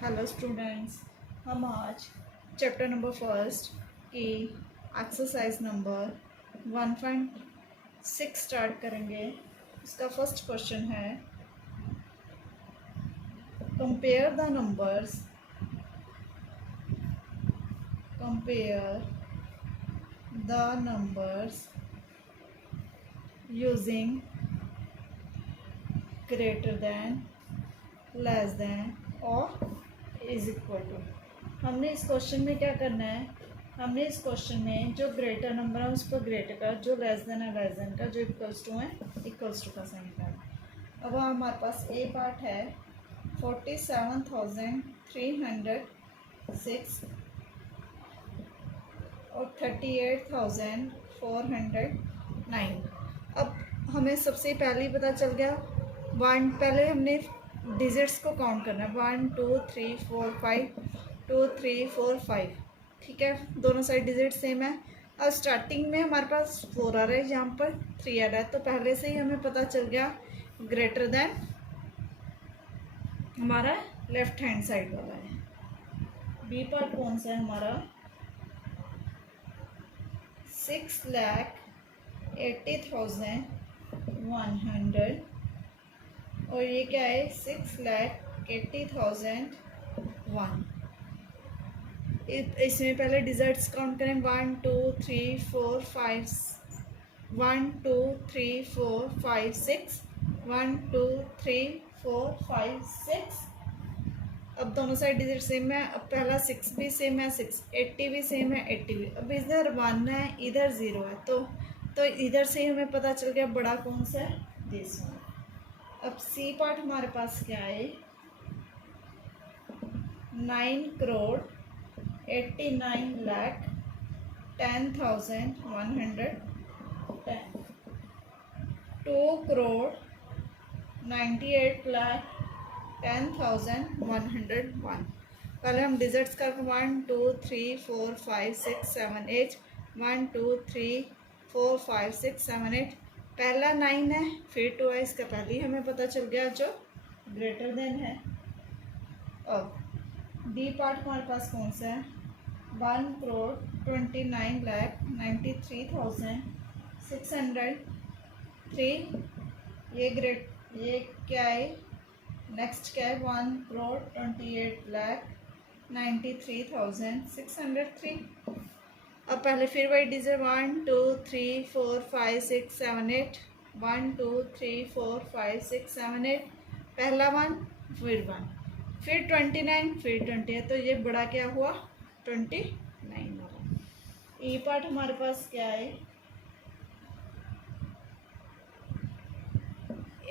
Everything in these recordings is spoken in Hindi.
हेलो स्टूडेंट्स, हम आज चैप्टर नंबर फर्स्ट की एक्सरसाइज नंबर 1.6 स्टार्ट करेंगे। इसका फर्स्ट क्वेश्चन है compare the numbers using greater than, less than और इज इक्वल टू। हमने इस क्वेश्चन में क्या करना है, हमने इस क्वेश्चन में जो ग्रेटर नंबर है उस पर ग्रेटर का, जो लेस देन है लेस देन का, जो इक्वल्स टू है इक्वल्स टू का साइन करना। अब हमारे पास ए पार्ट है 47,306 और 38,409। अब हमें सबसे पहले ही पता चल गया पहले हमने डिजिट्स को काउंट करना है 1 2 3 4 5 2 3 4 5। ठीक है, दोनों साइड डिजिट सेम है। अब स्टार्टिंग में हमारे पास 4 आ रहा है, यहाँ पर 3 आ रहा है, तो पहले से ही हमें पता चल गया ग्रेटर देन हमारा लेफ्ट हैंड साइड वाला है। बी पार्ट कौन सा है हमारा 6,80,100 और ये क्या है 6,80,001। इसमें पहले डिजिट्स काउंट करें 1 2 3 4 5 1 2 3 4 5 6 1 2 3 4 5 6। अब दोनों साइड डिजिट सेम है। अब पहला 6 भी सेम है, 680 भी सेम है, 80 भी। अब इधर 1 है, इधर 0 है, तो इधर से ही हमें पता चल गया बड़ा कौन सा है, दिस वन। अब सी पार्ट हमारे पास क्या है 9,89,10,110 2,98,10,101। पहले हम डिजिट्स कर 1 2 3 4 5 6 7 8 1 2 3 4 5 6 7 8। पहला 9 है, फिर 2 है, इसका पहले ही हमें पता चल गया जो ग्रेटर देन है। अब डी पार्ट हमारे पास कौन सा है 1,29,93,603। ये क्या है, नेक्स्ट क्या है 1,28,93,603। अब पहले फिर वही डिजिट 1 2 3 4 5 6 7 8 1 2 3 4 5 6 7 8। पहला 1 फिर 1 फिर 29 फिर 20 है, तो ये बड़ा क्या हुआ 29 वाला। ई पार्ट हमारे पास क्या है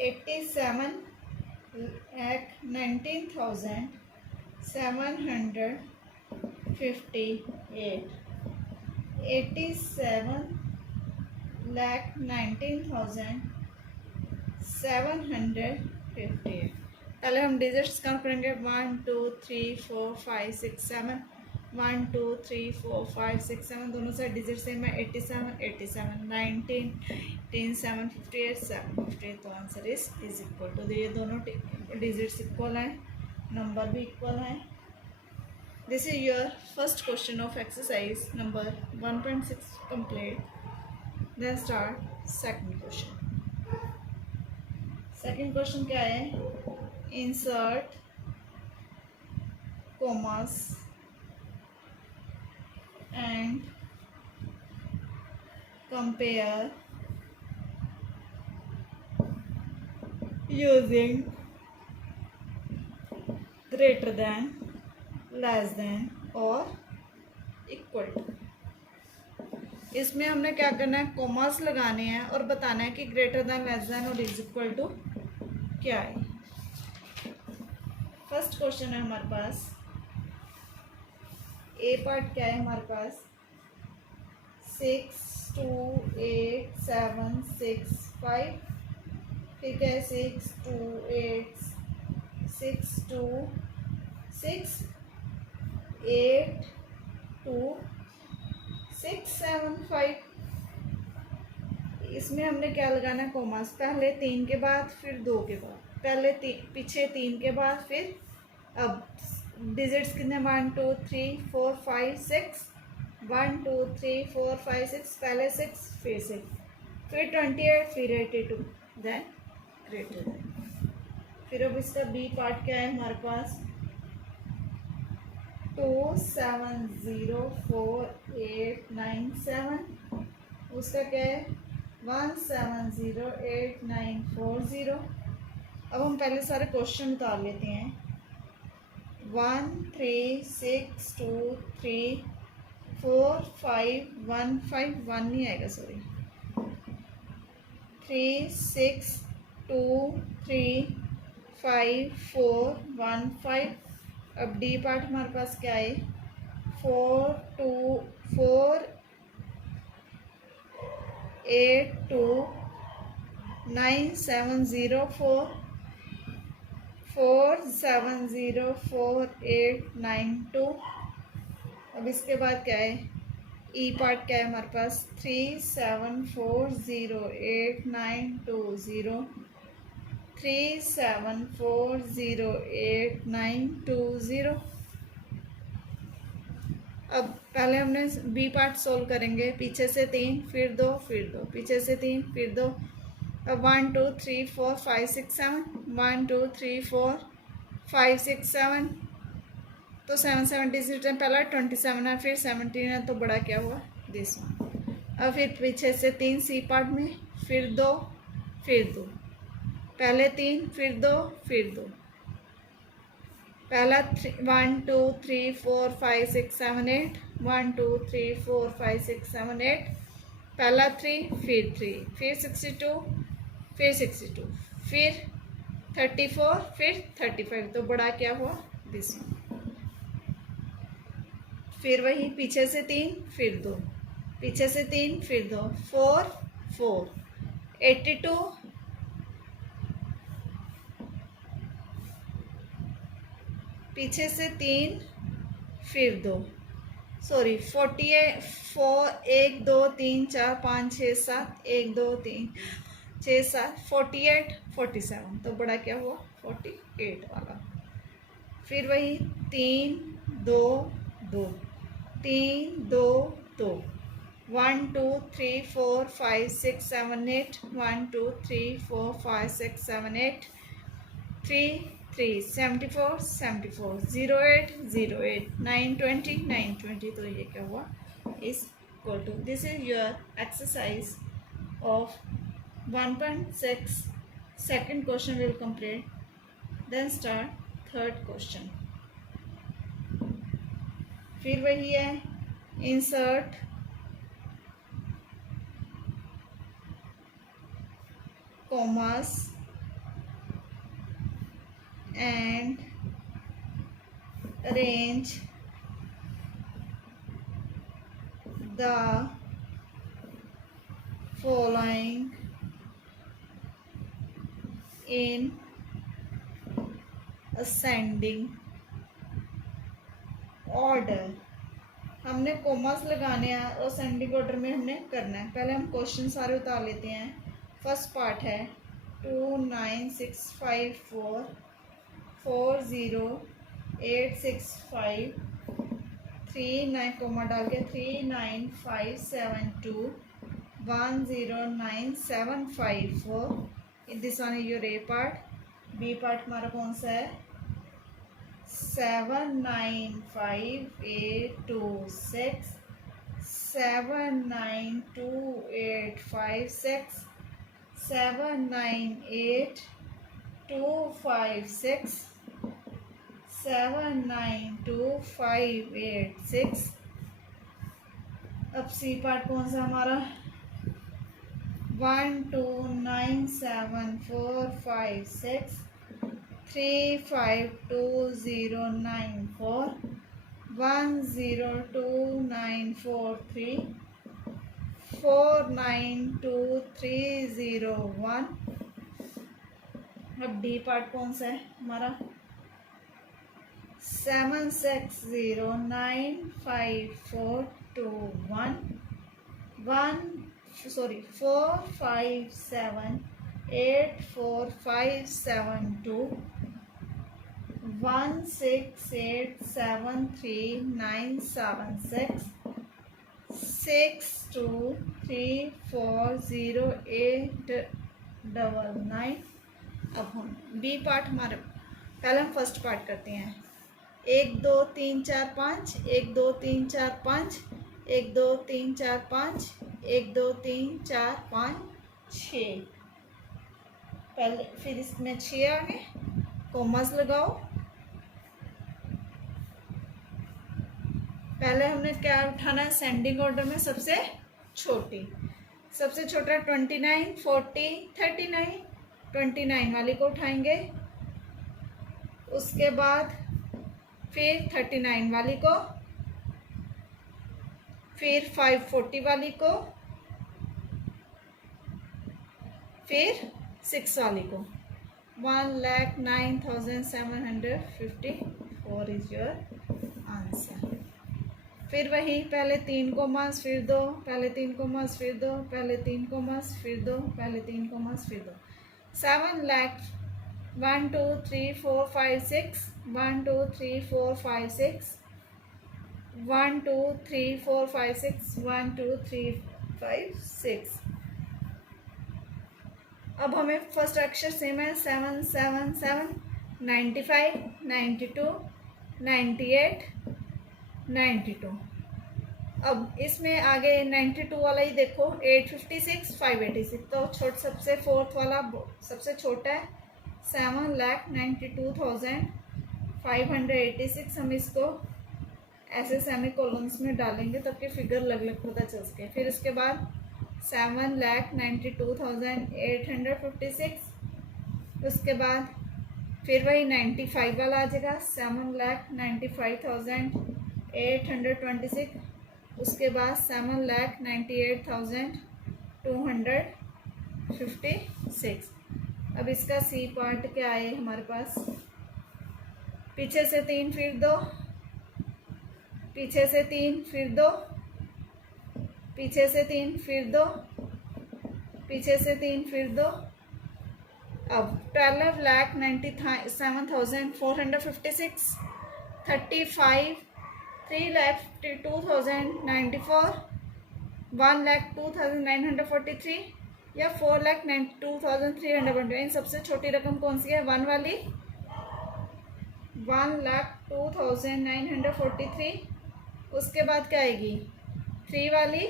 87,19,758 87,19,758। पहले हम डिजिट्स काउंट करेंगे 1 2 3 4 5 6 7 1 2 3 4 5 6 7। दोनों साइड डिजिट सेम है 87 87 19 18 7 58 7 58। तो आंसर इज इक्वल टू, ये दोनों डिजिट्स इक्वल हैं, नंबर भी इक्वल हैं। This is your first question of exercise number 1.6 complete. Then start second question. Second question क्या है, insert commas and compare using greater than, less than और equal to। इसमें हमने क्या करना है कॉमास लगाने हैं और बताना है कि ग्रेटर देन, लेस देन और इज इक्वल टू क्या है। फर्स्ट क्वेश्चन है हमारे पास, ए पार्ट क्या है हमारे पास 6 2 8 7 6 5। ठीक है 6 2 8 6 2 6 8 2 6 7 5। इसमें हमने क्या लगाना है कॉमास, पहले 3 के बाद फिर 2 के बाद, पहले पीछे 3 के बाद फिर अब डिजिट्स कितने 1 2 3 4 5 6 1 2 3 4 5 6 पहले 6 फिर 6 फिर 28 फिर 82 देन ग्रेटर देन। फिर अब इसका बी पार्ट क्या है हमारे पास 2704897 उसका क्या है 1708940। अब हम पहले सारे क्वेश्चन उतार लेते हैं 136234515 नहीं आएगा सॉरी 36235415। अब डी पार्ट हमारे पास क्या है 42482970 470489 अब इसके बाद क्या है ई पार्ट क्या है हमारे पास 37408920 37408920। अब पहले हमने बी पार्ट सोल्व करेंगे पीछे से 3 फिर 2 फिर 2 पीछे से 3 फिर 2। अब 1 2 3 4 5 6 7 1 2 3 4 5 6 7 तो 7 7 डिजिट है पहला 27 है फिर 17 है तो बड़ा क्या हुआ दिस वन। अब फिर पीछे से 3 सी पार्ट में फिर 2 फिर 2 पहले 3 फिर 2 फिर 2 पहला 1 2 3 4 5 6 7 8 1 2 3 4 5 6 7 8 पहला 3 फिर 62 फिर 62 फिर 34 फिर 35 तो बड़ा क्या हुआ दिस वन। फिर वही पीछे से 3 फिर 2 पीछे से 3 फिर 2 4 4 82 पीछे से 3 फिर 2 सॉरी 48 4 1 2 3 4 5 6 7 1 2 3 6 7 48 47 तो बड़ा क्या हुआ 48 वाला। फिर वही 3 2 2 3 2 2 1 2 3 4 5 6 7 8 1 2 3 4 5 6 7 8 3 3 74 74 08 08 920 920 तो ये क्या हुआ is equal to this is your exercise of 1.6 second question will complete then start third question। फिर वही है insert commas and arrange the following in ascending order। हमने कोमास लगाने हैं और असेंडिंग ऑर्डर में हमने करना है। पहले हम क्वेश्चन सारे उतार लेते हैं। फर्स्ट पार्ट है 29654 40865 39 कोमा डाल के 39572 10954 this one is your A part. B part हमारा कौन सा है 795826 792856 798256 792586। अब सी पार्ट कौन सा हमारा 1297456 352094 102943 492301। अब डी पार्ट कौन सा है हमारा 76095421 4578457 2 16873976234089। अब हम बी पार्ट हमारे, पहले हम फर्स्ट पार्ट करते हैं। 1 2 3 4 5, 1 2 3 4 5, 1 2 3 4 5, 1 2 3 4 5 6। पहले फिर इसमें 6 आगे कोमास लगाओ। पहले हमने क्या उठाना है, सेंडिंग ऑर्डर में सबसे छोटा 29 40 39, 29 वाली को उठाएंगे। उसके बाद फिर 39 वाली को, फिर 540 वाली को, फिर 6 वाली को। 1,09,754 इज योर आंसर। फिर वही पहले 3 को मास फिर 2, पहले 3 को मास फिर 2, पहले 3 को मास फिर 2, पहले 3 को मास फिर 2। 7 लाख 1 2 3 4 5 6, 1 2 3 4 5 6, 1 2 3 4 5 6, 1 2 3 5 6। अब हमें फर्स्ट अक्षर सेम है। 7 7 7, 95 92 98 92। अब इसमें आगे 92 वाला ही देखो, 856 586, तो सबसे फोर्थ वाला सबसे छोटा है। 7,92,586। हम इसको ऐसे सेमी कॉलम्स में डालेंगे तब के फिगर अलग अलग पता चल सके। फिर उसके बाद 7,92,856। उसके बाद फिर वही 95 वाला आ जाएगा, 7,95,826। उसके बाद 7,98,256। अब इसका सी पार्ट क्या है हमारे पास, पीछे से 3 फिर 2, पीछे से 3 फिर 2, पीछे से 3 फिर 2, पीछे से 3 फिर 2। अब 12,97,456, 35 3,52,094, 1,02,943 या 4,92,320। इन सबसे छोटी रकम कौन सी है, 1 वाली, 1,02,943। उसके बाद क्या आएगी, 3 वाली,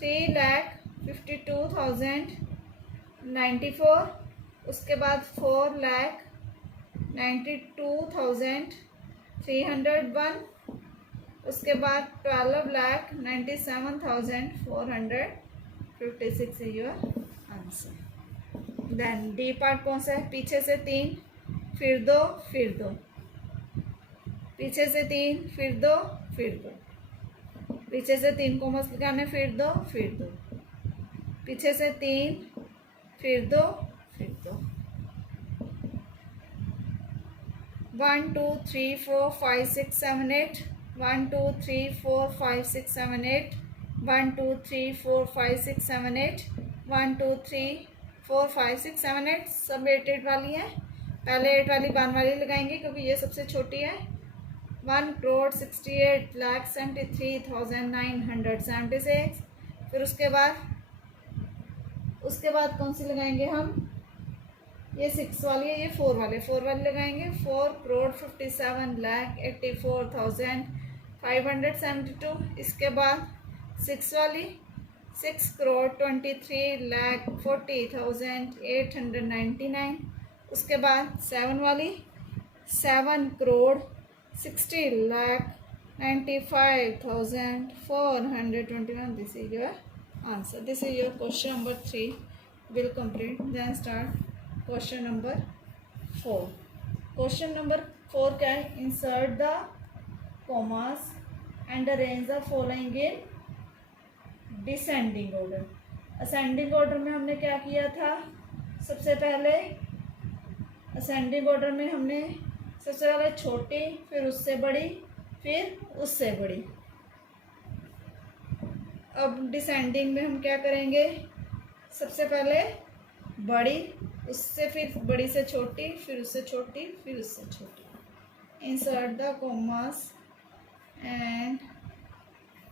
3,52,094। उसके बाद 4,92,301। उसके बाद 12,97,456 your answer. Then D part कौन सा है, पीछे से 3 फिर 2 फिर 2, पीछे से 3 फिर 2 फिर 2, पीछे से 3 को मत लगाने, फिर 2 फिर 2, पीछे से 3 फिर 2 फिर 2। 1 2 3 4 5 6 7 8, 1 2 3 4 5 6 7 8, 1 2 3 4 5 6 7 8, 1 2 3 4 5 6 7 8। सब 8 8 वाली है। पहले 8 वाली 1 वाली लगाएंगे क्योंकि ये सबसे छोटी है। 1,68,73,976। फिर उसके बाद कौन सी लगाएंगे हम, ये 6 वाली है, ये 4 वाली लगाएंगे। 4,57,84,572। इसके बाद 6 वाली, 6,23,40,899। उसके बाद 7 वाली, 7,60,95,421। This is your answer. This is your question number 3 will complete. Then start question number 4. Question number 4 क्या है, insert the commas and arrange the following in descending order. ascending order में हमने क्या किया था, सबसे पहले ascending order में हमने सबसे पहले छोटी, फिर उससे बड़ी, फिर उससे बड़ी। अब डिसेंडिंग में हम क्या करेंगे, सबसे पहले बड़ी, उससे फिर बड़ी से छोटी, फिर उससे छोटी, फिर उससे छोटी। insert the commas and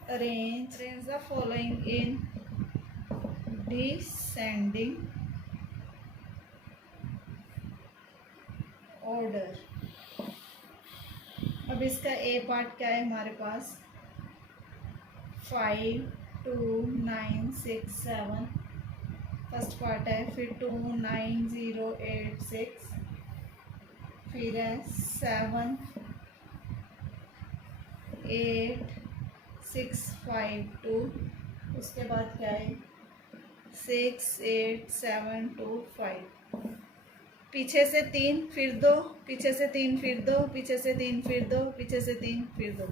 arrange the following in descending order। अब इसका ए पार्ट क्या है हमारे पास 5 2 9 6 7 फर्स्ट पार्ट है, फिर 2 9 0 8 6, फिर है 7 8 6 5 2, उसके बाद क्या है 6 8 7 2 5, पीछे से 3 फिर 2, पीछे से 3 फिर 2, पीछे से 3 फिर 2, पीछे से 3 फिर 2,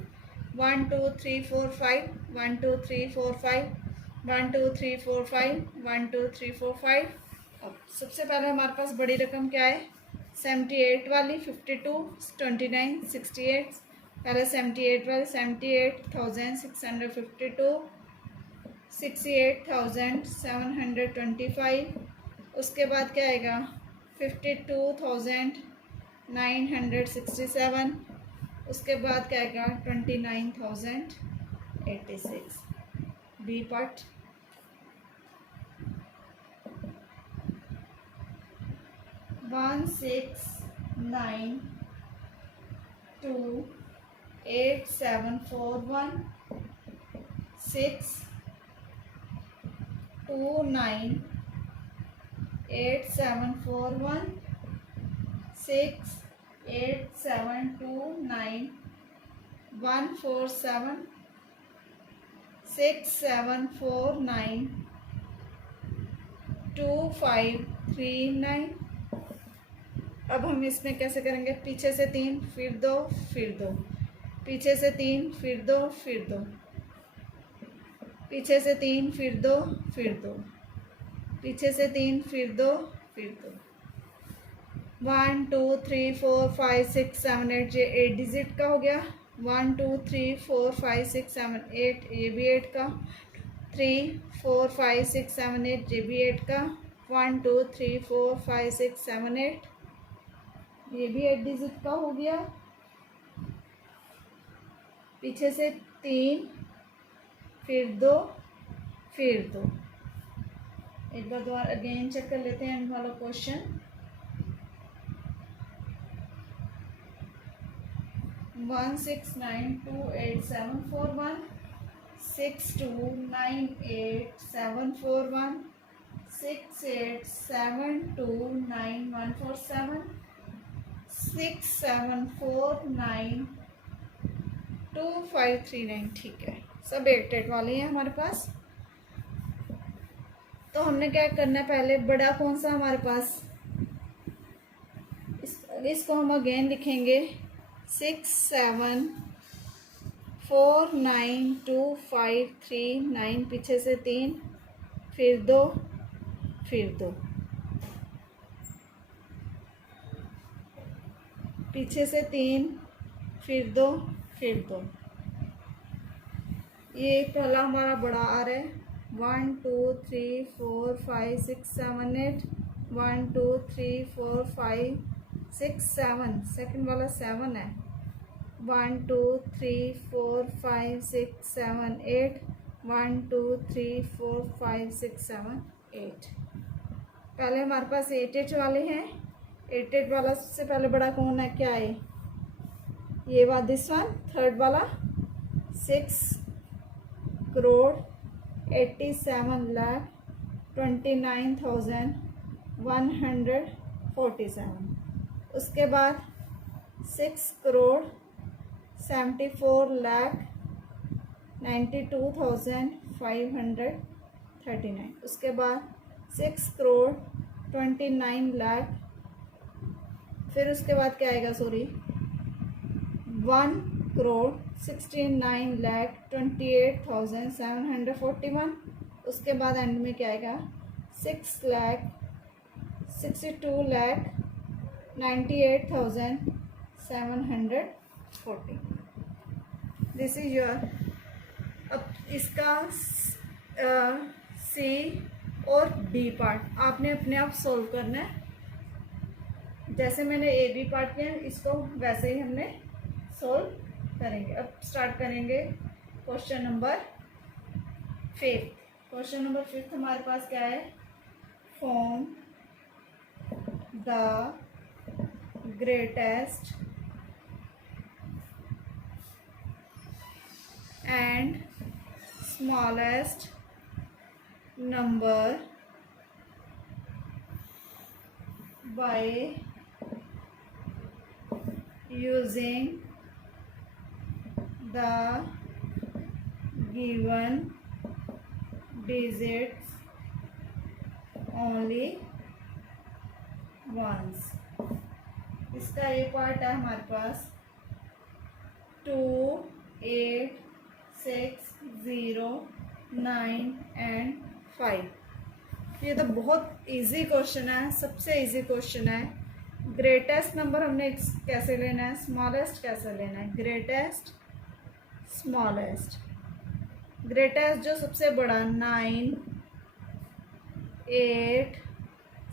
1 2 3 4 5 1 2 3 4 5 1 2 3 4 5 1 2 3 4 5। अब सबसे पहले हमारे पास बड़ी रकम क्या है 78 वाली 52 29 68, पहले 78 वाली 78,652 68,725, उसके बाद क्या आएगा 52,967, उसके बाद क्या आएगा 29,086। B part 1 6 9 2 8 7 4 1 6 2 9 8 7 4 1 6 8 7 2 9 1 4 7 6 7 4 9 2 5 3 9। अब हम इसमें कैसे करेंगे पीछे से 3 फिर 2 फिर 2, पीछे से 3 फिर 2 फिर 2, पीछे से 3 फिर 2 फिर 2, पीछे से 3 फिर 2 फिर 2, 1 2 3 4 5 6 7 8, ये 8 डिजिट का हो गया। 1 2 3 4 5 6 7 8, ये भी 8 का। 3 4 5 6 7 8, ये भी 8 का। 1 2 3 4 5 6 7 8, ये भी 8 डिजिट का हो गया। पीछे से 3 फिर 2 फिर 2। एक बार दोबारा अगेन चेक कर लेते हैं एंड वाला क्वेश्चन। 1 6 9 2 8 7 4 1 6 2 9 8 7 4 1 6 8 7 2 9 1 4 7 6 7 4 9 2 5 3 9। ठीक है, सब 8 वाले हैं हमारे पास। तो हमने क्या करना है, पहले बड़ा कौन सा हमारे पास, इसको हम अगेन लिखेंगे 6 7 4 9 2 5 3 9, पीछे से 3 फिर 2 फिर 2, पीछे से 3 फिर 2 फिर 2। ये पहला हमारा बड़ा आ रहा है 1 2 3 4 5 6 7 8, 1 2 3 4 5 6 7, सेकंड वाला 7 है। 1 2 3 4 5 6 7 8, 1 2 3 4 5 6 7 8। पहले हमारे पास 8 वाले हैं। 8 वाला सबसे पहले बड़ा कौन है, क्या है ये वाला, दिस वन, थर्ड वाला 6 करोड़ 87,29,147। उसके बाद 6 करोड़ 74,92,539। उसके बाद 6 करोड़ 29 लाख, फिर उसके बाद क्या आएगा, 1 करोड़ 69,28,741। उसके बाद एंड में क्या आएगा 6,62,98,740। This is your. अब इसका सी और डी पार्ट आपने अपने आप सोल्व करना है। जैसे मैंने ए बी पार्ट किया इसको वैसे ही हमने सोल्व करेंगे। अब स्टार्ट करेंगे क्वेश्चन नंबर 5। क्वेश्चन नंबर 5 हमारे पास क्या है, form the greatest and smallest number by using the given digits only once। इसका ये पार्ट है हमारे पास 2, 8, 6, 0, 9 एंड 5। ये तो बहुत इजी क्वेश्चन है, सबसे इजी क्वेश्चन है। ग्रेटेस्ट नंबर हमने कैसे लेना है, स्मॉलेस्ट कैसे लेना है, ग्रेटेस्ट स्मॉलेस्ट। ग्रेटेस्ट जो सबसे बड़ा 9, 8,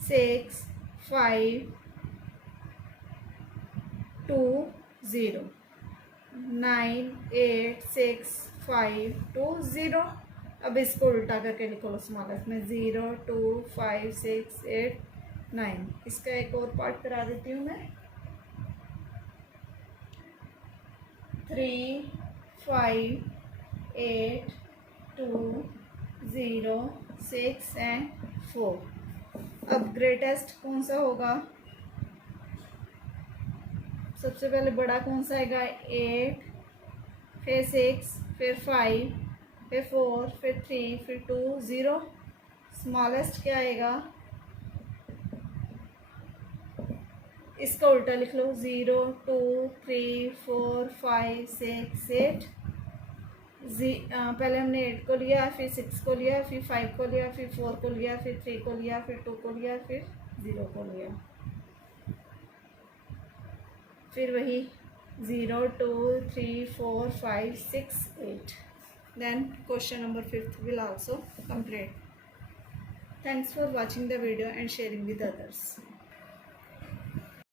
6, 5, 2, 0, 9, 8, 6, 5, 2, 0। अब इसको उल्टा करके लिखो लो स्मॉलेस्ट में, 0, 2, 5, 6, 8, 9। इसका एक और पार्ट करा देती हूँ मैं, 3, 5, 8, 2, 0, 6 एंड 4। अब ग्रेटेस्ट कौन सा होगा, सबसे पहले बड़ा कौन सा आएगा, 8, फिर 6, फिर 5, फिर 4, फिर 3, फिर 2, 0। स्मॉलेस्ट क्या आएगा, इसका उल्टा लिख लो, 0, 2, 3, 4, 5, 6, 8। पहले हमने 8 को लिया, फिर 6 को लिया, फिर 5 को लिया, फिर 4 को लिया, फिर 3 को लिया, फिर 2 को लिया, फिर 0 को लिया। फिर वही 0, 2, 3, 4, 5, 6, 8। Then question number 5 will also complete. Thanks for watching the video and sharing with others.